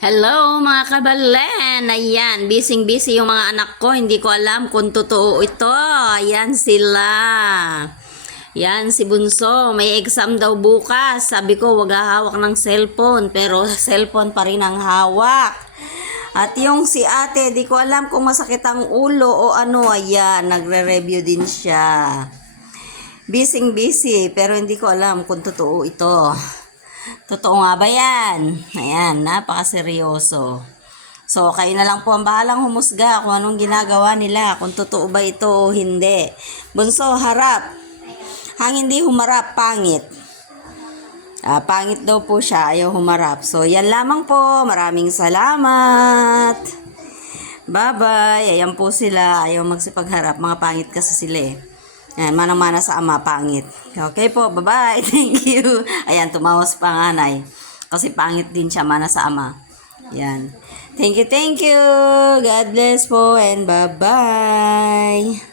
Hello mga kabalen! Ayan, busy yung mga anak ko. Hindi ko alam kung totoo ito. Ayan sila. Yan, si Bunso. May exam daw bukas. Sabi ko, wag hawak ng cellphone. Pero cellphone pa rin ang hawak. At yung si ate, di ko alam kung masakit ang ulo o ano. Ayan, nagre-review din siya. Busy, pero hindi ko alam kung totoo ito. Totoo nga ba yan? Ayan, napakaseryoso. So, kayo na lang po ang bahalang humusga kung anong ginagawa nila, kung totoo ba ito o hindi. Bunso, harap. Hang hindi humarap, pangit. Pangit daw po siya, ayaw humarap. So, yan lamang po. Maraming salamat. Bye-bye. Ayan po sila. Ayaw magsipagharap. Mga pangit kasi sila eh. Ayan, manang-mana sa ama, pangit. Okay po, bye-bye. Thank you. Ayan, tumawas pa panganay. Kasi pangit din siya, mana sa ama. Ayan. Thank you. God bless po and bye-bye.